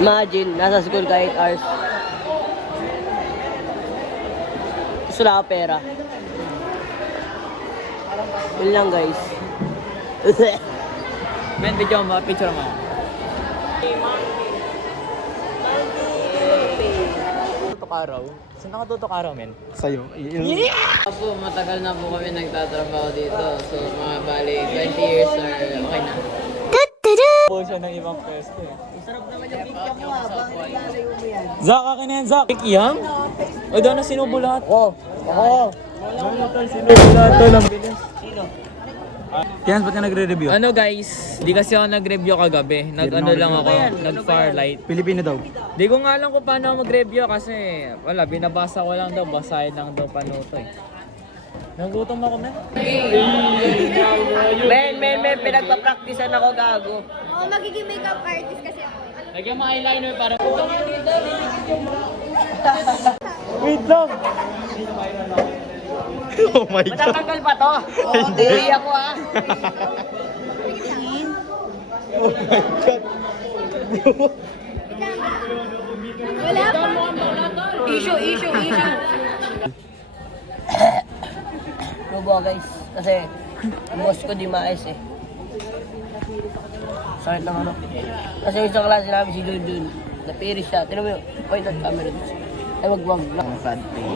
Imagine, nasa school ka 8 hours. Tapos wala ka pera. Yun lang guys. Men, video mo, picture mo. Tutok araw? Saan nakatutok araw, men? Sa'yo. Po, matagal na po kami nagtatrabaho dito. So, mga bali, 20 years or okay na. Po siya ng ibang pwesto eh. Sarap naman yung picture mo ha. Bakit nilalayo mo yan? Zach, akin na yan, Zach. Ikiyam? O, doon na sinubo lahat. Oo. Sinubo lahat to lang. Sino? Kaya ba't ka nagre-review? Ano guys, di kasi ako nag-review kagabi. Nag-ano lang ako, nag-Farlight. Pilipino daw. Di ko nga alam kung paano ako mag-review kasi wala, binabasa ko lang daw, basahin lang daw panuto eh. Nagutom ako, men. Men, pinagpa-practicean ako gago. Oo, magiging makeup artist kasi ako. Lagyan mo eyeliner para... Wait lang! Oh my God! Matatagal pa to. Oo, hindi ako ha. Oh my God! Wala pa. Issue. Lubo guys. Kasi, yung boss ko di maayos eh. Sakit ng ano. Kasi yung isang klase namin si Dun. Napiris siya. Tinan mo yun. Point at camera dun. Ay, wag. Ang sad thing.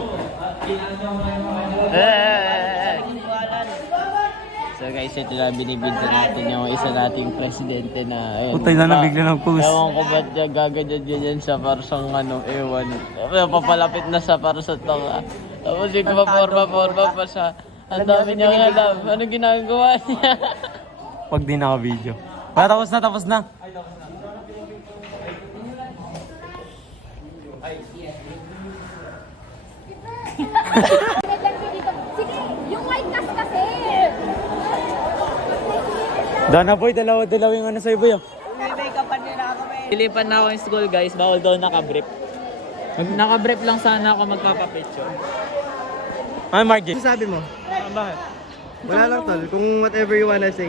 So guys, ito na binibidyo natin yung isa nating presidente na ayun. Putay na bigla nag-post. Ewan ko ba't gaganyan siya para sa ewan. Papalapit na siya para sa tanga. Tapos yung paporma pa siya. Ang dami niyang alam. Anong ginagawa niya? Pag di naka-video. Tapos na. Sige, yung white cast kasi. Dana boy, dalawa yung ano sa'yo boy. May make-upan nila ako may. Pilipan na ako yung school guys, bawal daw naka-brief. Naka-brief lang sana ako magpapapicture. Ay, Margit. Sabi mo? Bakit? Wala lang tol, kung whatever you wanna say.